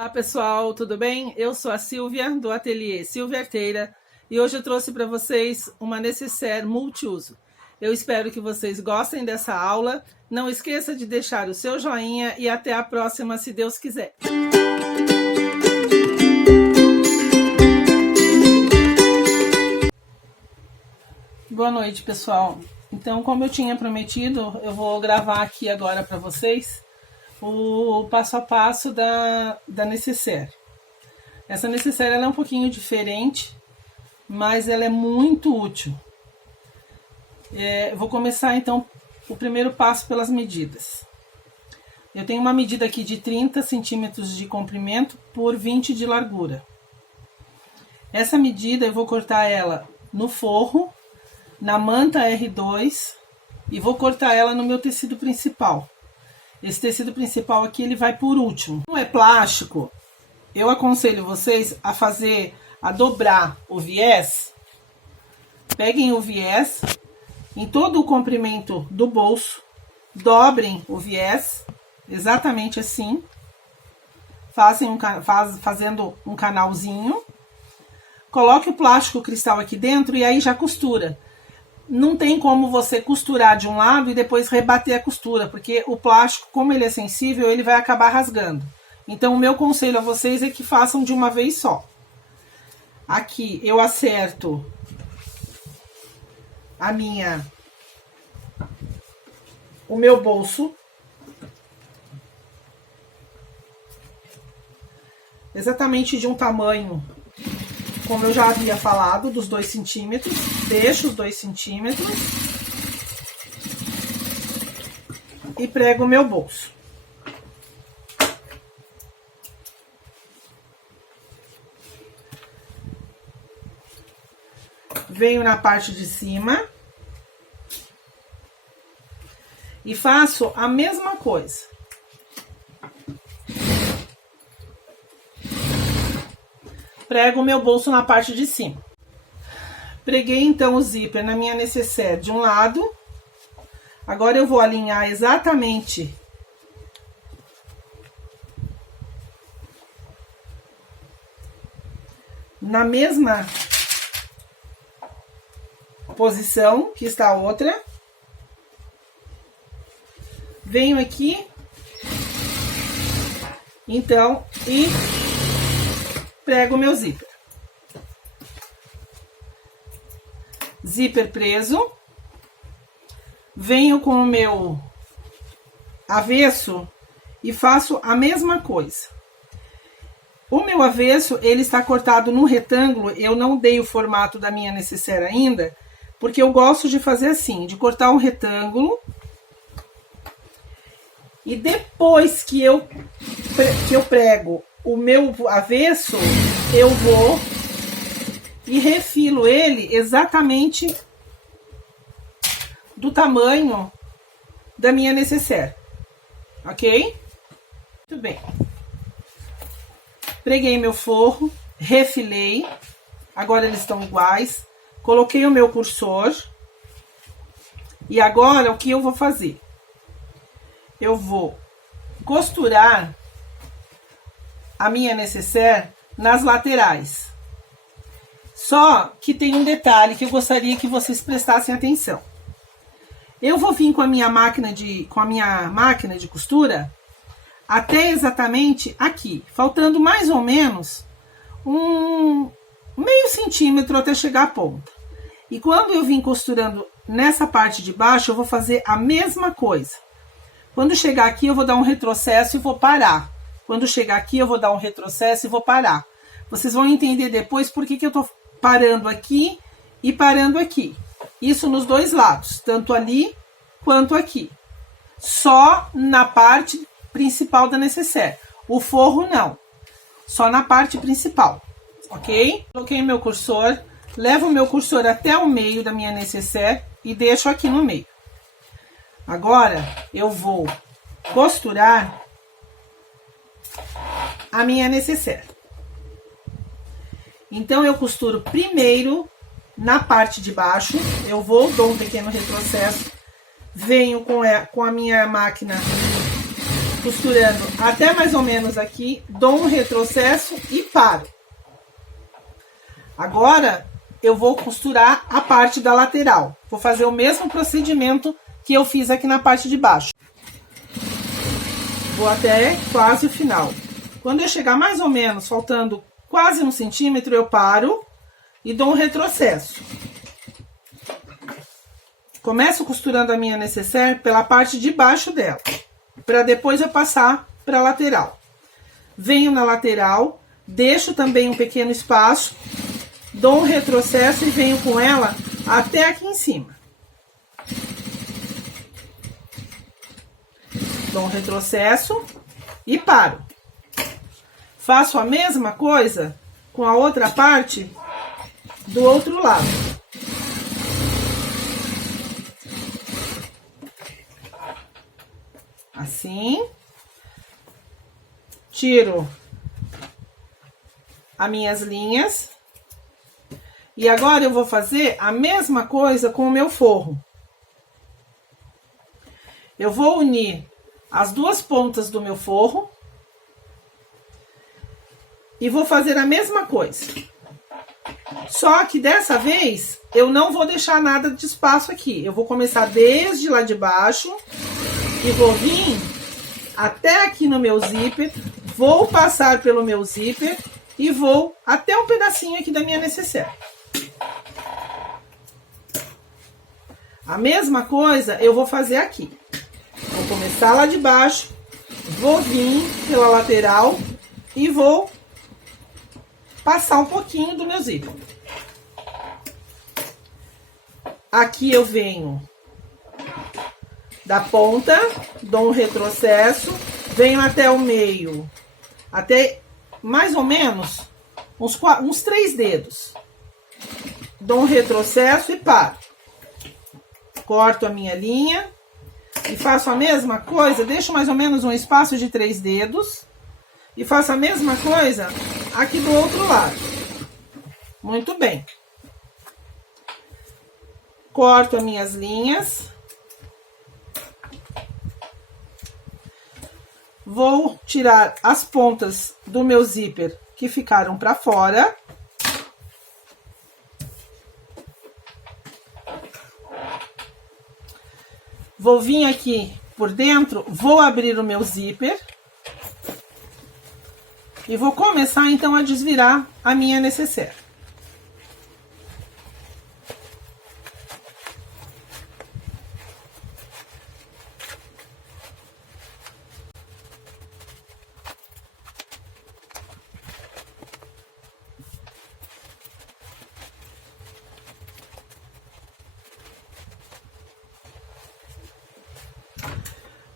Olá pessoal, tudo bem? Eu sou a Silvia do ateliê Silvia Arteira e hoje eu trouxe para vocês uma nécessaire multiuso. Eu espero que vocês gostem dessa aula. Não esqueça de deixar o seu joinha e até a próxima, se Deus quiser. Boa noite, pessoal. Então, como eu tinha prometido, eu vou gravar aqui agora para vocês o passo a passo da nécessaire. Essa nécessaire ela é um pouquinho diferente, mas ela é muito útil. Eu vou começar então o primeiro passo pelas medidas. Eu tenho uma medida aqui de 30 centímetros de comprimento por 20 de largura. Essa medida eu vou cortar ela no forro, na manta R2 e vou cortar ela no meu tecido principal. Esse tecido principal aqui ele vai por último. Não é plástico, eu aconselho vocês a dobrar o viés. Peguem o viés em todo o comprimento do bolso, dobrem o viés, exatamente assim, fazendo um canalzinho. Coloque o plástico cristal aqui dentro e aí já costura. Não tem como você costurar de um lado e depois rebater a costura, porque o plástico, como ele é sensível, ele vai acabar rasgando. Então, o meu conselho a vocês é que façam de uma vez só. Aqui eu acerto o meu bolso. Exatamente de um tamanho, como eu já havia falado, dos 2 centímetros. Deixo os 2 centímetros e prego o meu bolso. Venho na parte de cima e faço a mesma coisa. Prego o meu bolso na parte de cima. Preguei então o zíper na minha nécessaire de um lado. Agora eu vou alinhar exatamente na mesma posição que está a outra. Venho aqui, então, e prego o meu zíper. Zíper preso. Venho com o meu avesso e faço a mesma coisa. O meu avesso, ele está cortado no retângulo. Eu não dei o formato da minha nécessaire ainda, porque eu gosto de fazer assim, de cortar um retângulo. E depois que eu prego o meu avesso, eu vou e refilo ele exatamente do tamanho da minha nécessaire, ok? Muito bem. Preguei meu forro, refilei, agora eles estão iguais. Coloquei o meu cursor e agora o que eu vou fazer? Eu vou costurar a minha nécessaire nas laterais. Só que tem um detalhe que eu gostaria que vocês prestassem atenção. Eu vou vir com a minha máquina de costura até exatamente aqui, faltando mais ou menos um meio centímetro até chegar à ponta. E quando eu vim costurando nessa parte de baixo, eu vou fazer a mesma coisa. Quando chegar aqui, eu vou dar um retrocesso e vou parar. Quando chegar aqui, eu vou dar um retrocesso e vou parar. Vocês vão entender depois por que eu tô parando aqui e parando aqui. Isso nos dois lados, tanto ali quanto aqui. Só na parte principal da nécessaire. O forro não. Só na parte principal, ok? Coloquei meu cursor, levo o meu cursor até o meio da minha nécessaire e deixo aqui no meio. Agora, eu vou costurar a minha nécessaire. Então, eu costuro primeiro na parte de baixo. Eu dou um pequeno retrocesso. Venho com a minha máquina costurando até mais ou menos aqui, dou um retrocesso e paro. Agora, eu vou costurar a parte da lateral. Vou fazer o mesmo procedimento que eu fiz aqui na parte de baixo. Vou até quase o final. Quando eu chegar mais ou menos, faltando quase 1 centímetro, eu paro e dou um retrocesso. Começo costurando a minha nécessaire pela parte de baixo dela, para depois eu passar para a lateral. Venho na lateral, deixo também um pequeno espaço, dou um retrocesso e venho com ela até aqui em cima. Dou um retrocesso e paro. Faço a mesma coisa com a outra parte do outro lado. Assim. Tiro as minhas linhas. E agora eu vou fazer a mesma coisa com o meu forro. Eu vou unir as duas pontas do meu forro e vou fazer a mesma coisa. Só que dessa vez eu não vou deixar nada de espaço aqui. Eu vou começar desde lá de baixo e vou vir até aqui no meu zíper, vou passar pelo meu zíper e vou até um pedacinho aqui da minha nécessaire. A mesma coisa eu vou fazer aqui. Vou começar lá de baixo, vou vir pela lateral e vou passar um pouquinho do meu zíper. Aqui eu venho da ponta, dou um retrocesso, venho até o meio, até mais ou menos uns 3 dedos. Dou um retrocesso e paro. Corto a minha linha e faço a mesma coisa, deixo mais ou menos um espaço de 3 dedos e faço a mesma coisa aqui do outro lado. Muito bem. Corto as minhas linhas. Vou tirar as pontas do meu zíper que ficaram para fora. Vou vir aqui por dentro, vou abrir o meu zíper. E vou começar então a desvirar a minha nécessaire.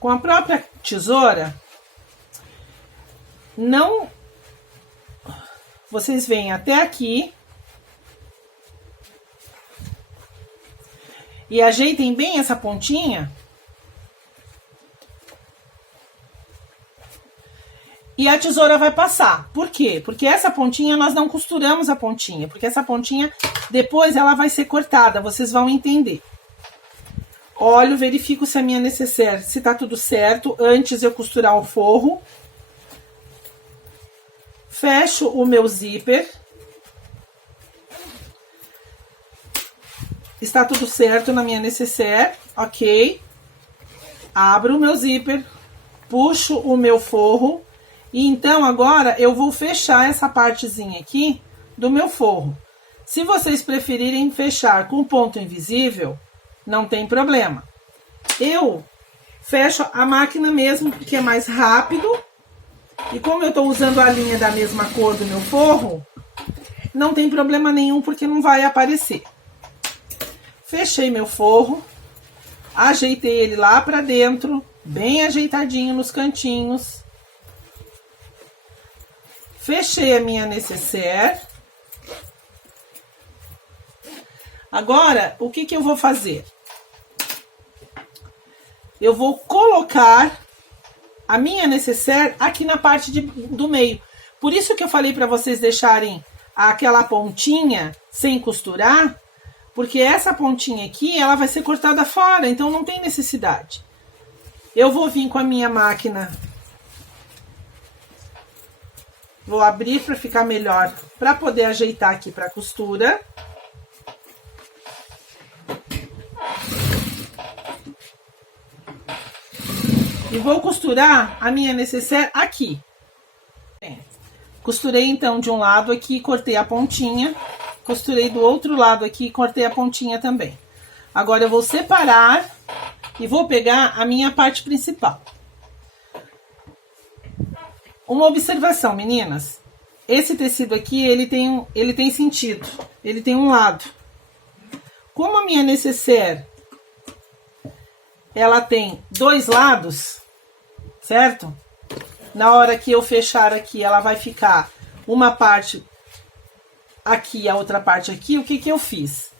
Com a própria tesoura, não... Vocês vêm até aqui e ajeitem bem essa pontinha. E a tesoura vai passar. Por quê? Porque essa pontinha, nós não costuramos a pontinha. Porque essa pontinha, depois ela vai ser cortada. Vocês vão entender. Olho, verifico se a minha nécessaire, se tá tudo certo, antes de eu costurar o forro. Fecho o meu zíper. Está tudo certo na minha nécessaire, ok. Abro o meu zíper, puxo o meu forro. E então agora eu vou fechar essa partezinha aqui do meu forro. Se vocês preferirem fechar com ponto invisível, não tem problema. Eu fecho a máquina mesmo, porque é mais rápido. E como eu estou usando a linha da mesma cor do meu forro, não tem problema nenhum, porque não vai aparecer. Fechei meu forro, ajeitei ele lá para dentro, bem ajeitadinho nos cantinhos. Fechei a minha nécessaire. Agora, o que eu vou fazer? Eu vou colocar a minha nécessaire aqui na parte do meio. Por isso que eu falei para vocês deixarem aquela pontinha sem costurar, porque essa pontinha aqui, ela vai ser cortada fora, então não tem necessidade. Eu vou vir com a minha máquina Vou abrir para ficar melhor, para poder ajeitar aqui para costura. E vou costurar a minha nécessaire aqui. Costurei então de um lado aqui, cortei a pontinha. Costurei do outro lado aqui, cortei a pontinha também. Agora eu vou separar e vou pegar a minha parte principal. Uma observação, meninas. Esse tecido aqui, ele tem sentido. Ele tem um lado. Como a minha nécessaire, ela tem dois lados, certo? Na hora que eu fechar aqui, ela vai ficar uma parte aqui e a outra parte aqui. O que que eu fiz?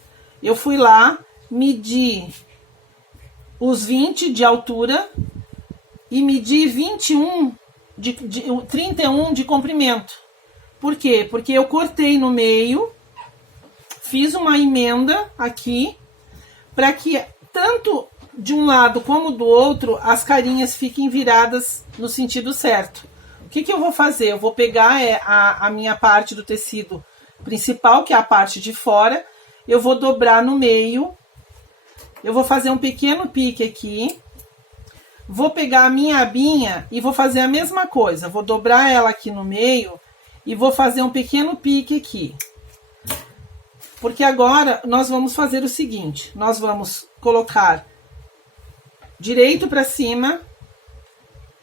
Eu fui lá, medi os 20 de altura e medi 31 de comprimento. Por quê? Porque eu cortei no meio, fiz uma emenda aqui, para que tanto de um lado como do outro, as carinhas fiquem viradas no sentido certo. O que que eu vou fazer? Eu vou pegar a minha parte do tecido principal, que é a parte de fora, eu vou dobrar no meio, eu vou fazer um pequeno pique aqui, vou pegar a minha abinha e vou fazer a mesma coisa, vou dobrar ela aqui no meio e vou fazer um pequeno pique aqui. Porque agora nós vamos fazer o seguinte, nós vamos colocar direito para cima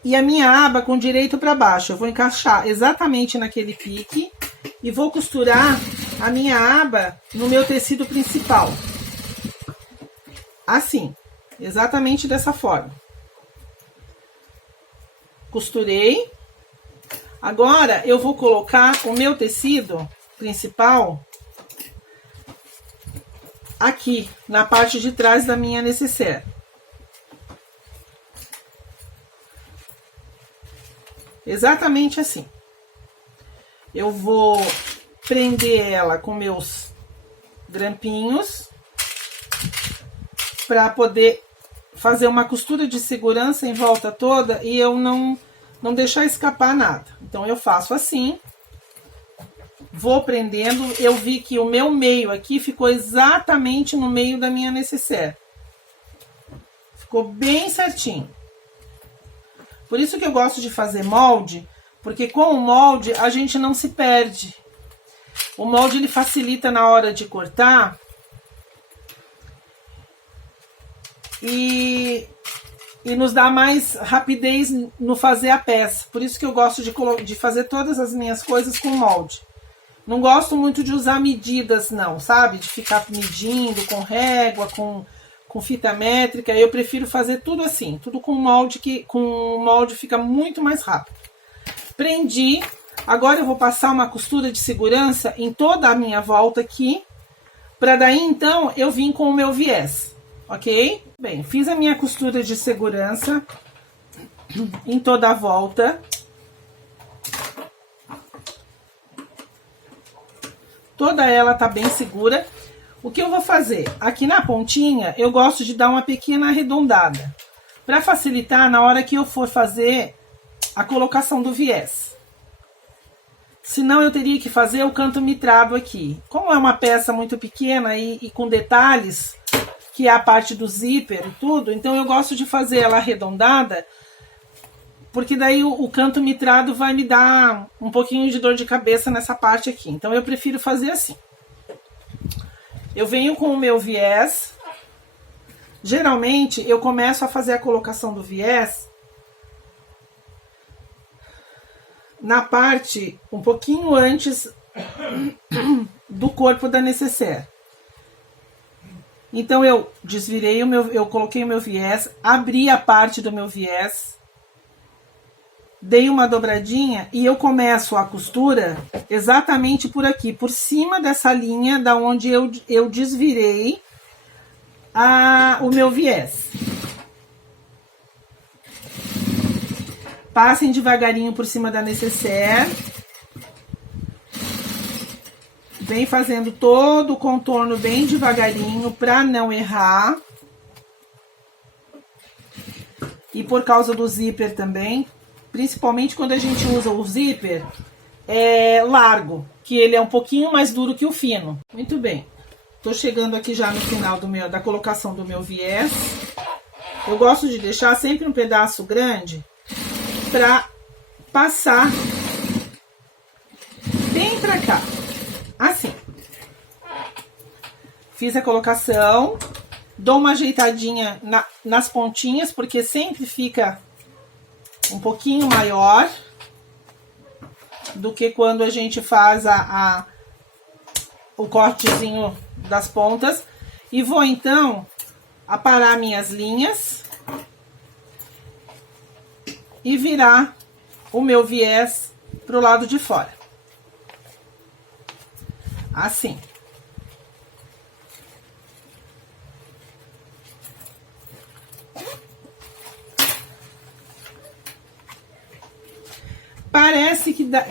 e a minha aba com direito para baixo. Eu vou encaixar exatamente naquele pique e vou costurar a minha aba no meu tecido principal. Assim, exatamente dessa forma. Costurei. Agora eu vou colocar o meu tecido principal aqui na parte de trás da minha nécessaire. Exatamente assim. Eu vou prender ela com meus grampinhos para poder fazer uma costura de segurança em volta toda e eu não deixar escapar nada. Então eu faço assim, vou prendendo. Eu vi que o meu meio aqui ficou exatamente no meio da minha nécessaire. Ficou bem certinho. Por isso que eu gosto de fazer molde, porque com o molde a gente não se perde. O molde ele facilita na hora de cortar e nos dá mais rapidez no fazer a peça. Por isso que eu gosto de fazer todas as minhas coisas com molde. Não gosto muito de usar medidas não, sabe? De ficar medindo com régua, com fita métrica. Eu prefiro fazer tudo assim, tudo com molde, que com molde fica muito mais rápido. Prendi. Agora eu vou passar uma costura de segurança em toda a minha volta aqui, para daí então eu vim com o meu viés, ok? Bem, fiz a minha costura de segurança em toda a volta. Toda ela tá bem segura. O que eu vou fazer? Aqui na pontinha, eu gosto de dar uma pequena arredondada, para facilitar na hora que eu for fazer a colocação do viés. Senão eu teria que fazer o canto mitrado aqui. Como é uma peça muito pequena e com detalhes, que é a parte do zíper e tudo, então eu gosto de fazer ela arredondada, porque daí o canto mitrado vai me dar um pouquinho de dor de cabeça nessa parte aqui. Então eu prefiro fazer assim. Eu venho com o meu viés. Geralmente eu começo a fazer a colocação do viés na parte um pouquinho antes do corpo da nécessaire. Então eu desvirei eu coloquei o meu viés, abri a parte do meu viés, dei uma dobradinha e eu começo a costura exatamente por aqui, por cima dessa linha da onde eu desvirei o meu viés. Passem devagarinho por cima da nécessaire. Vem fazendo todo o contorno bem devagarinho para não errar. E por causa do zíper também, principalmente quando a gente usa o zíper, largo, que ele é um pouquinho mais duro que o fino. Muito bem. Tô chegando aqui já no final da colocação do meu viés. Eu gosto de deixar sempre um pedaço grande para passar bem pra cá. Assim. Fiz a colocação. Dou uma ajeitadinha nas pontinhas, porque sempre fica um pouquinho maior do que quando a gente faz o cortezinho das pontas. E vou, então, aparar minhas linhas e virar o meu viés pro lado de fora. Assim.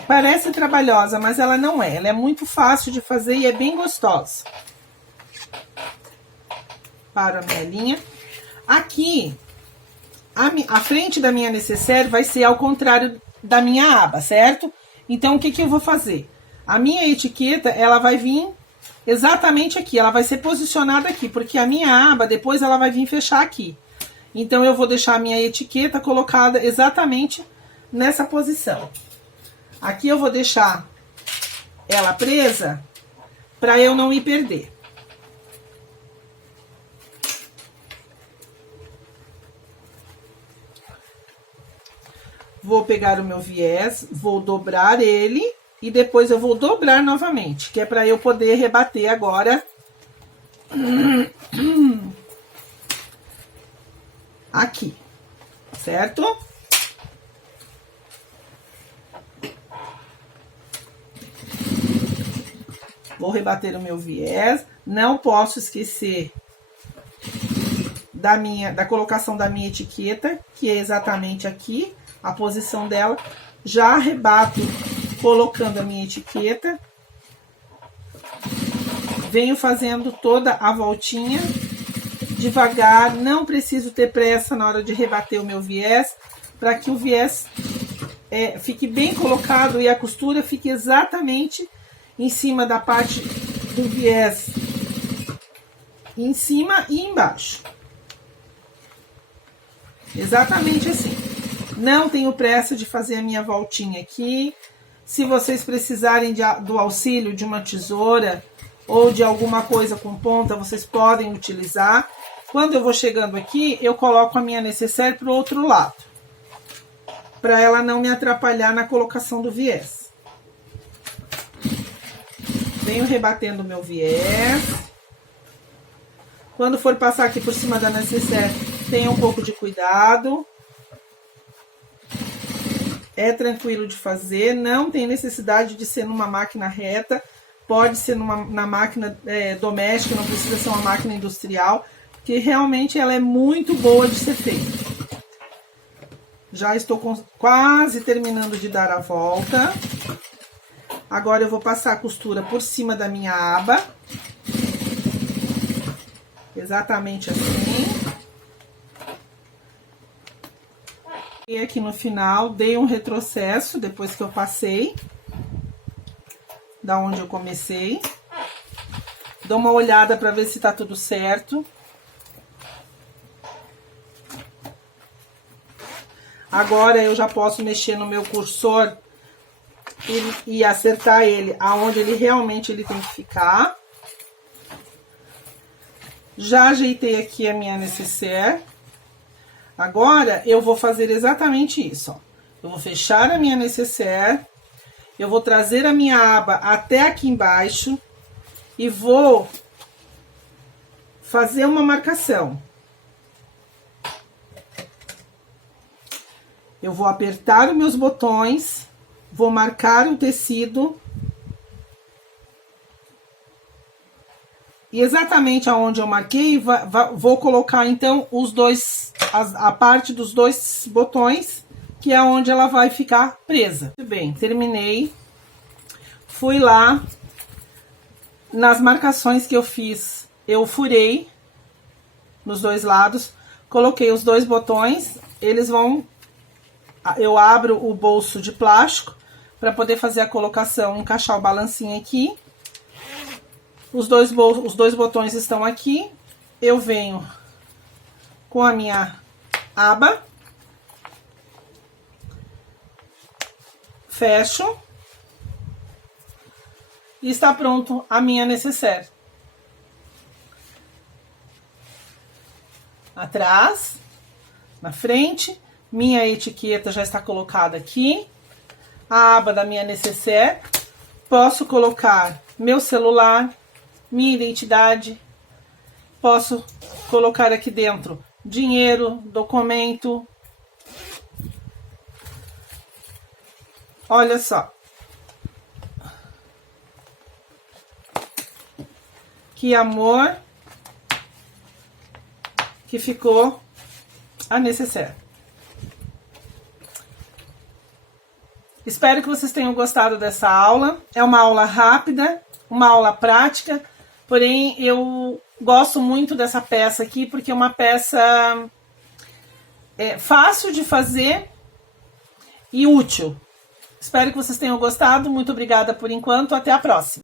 Parece trabalhosa, mas ela não é. Ela é muito fácil de fazer e é bem gostosa. Paro a minha linha. Aqui, a frente da minha necessaire vai ser ao contrário da minha aba, certo? Então, o que eu vou fazer? A minha etiqueta, ela vai vir exatamente aqui. Ela vai ser posicionada aqui, porque a minha aba, depois, ela vai vir fechar aqui. Então, eu vou deixar a minha etiqueta colocada exatamente nessa posição. Aqui eu vou deixar ela presa para eu não me perder. Vou pegar o meu viés, vou dobrar ele e depois eu vou dobrar novamente, que é para eu poder rebater agora aqui, certo? Vou rebater o meu viés. Não posso esquecer da colocação da minha etiqueta, que é exatamente aqui, a posição dela. Já rebato colocando a minha etiqueta. Venho fazendo toda a voltinha, devagar. Não preciso ter pressa na hora de rebater o meu viés, para que o viés fique bem colocado e a costura fique exatamente em cima da parte do viés, em cima e embaixo. Exatamente assim. Não tenho pressa de fazer a minha voltinha aqui. Se vocês precisarem do auxílio de uma tesoura ou de alguma coisa com ponta, vocês podem utilizar. Quando eu vou chegando aqui, eu coloco a minha necessaire pro outro lado, para ela não me atrapalhar na colocação do viés. Venho rebatendo o meu viés. Quando for passar aqui por cima da necessaire, tenha um pouco de cuidado. É tranquilo de fazer, não tem necessidade de ser numa máquina reta. Pode ser na máquina doméstica, não precisa ser uma máquina industrial, porque realmente ela é muito boa de ser feita. Já estou quase terminando de dar a volta. Agora eu vou passar a costura por cima da minha aba. Exatamente assim. E aqui no final, dei um retrocesso depois que eu passei da onde eu comecei. Dou uma olhada para ver se tá tudo certo. Agora eu já posso mexer no meu cursor e acertar ele aonde ele realmente tem que ficar. Já ajeitei aqui a minha necessaire. Agora eu vou fazer exatamente isso, ó. Eu vou fechar a minha necessaire, eu vou trazer a minha aba até aqui embaixo e vou fazer uma marcação. Eu vou apertar os meus botões, vou marcar o tecido. E exatamente aonde eu marquei, vou colocar, então, a parte dos dois botões, que é onde ela vai ficar presa. Muito bem, terminei. Fui lá, nas marcações que eu fiz, eu furei nos dois lados, coloquei os dois botões, eu abro o bolso de plástico, para poder fazer a colocação, encaixar o balancinho aqui. Os dois botões estão aqui. Eu venho com a minha aba. Fecho. E está pronto a minha necessaire. Atrás, na frente, minha etiqueta já está colocada aqui. A aba da minha necessaire. Posso colocar meu celular, minha identidade. Posso colocar aqui dentro dinheiro, documento. Olha só. Que amor que ficou a necessaire. Espero que vocês tenham gostado dessa aula. É uma aula rápida, uma aula prática, porém eu gosto muito dessa peça aqui porque é uma peça fácil de fazer e útil. Espero que vocês tenham gostado. Muito obrigada por enquanto. Até a próxima.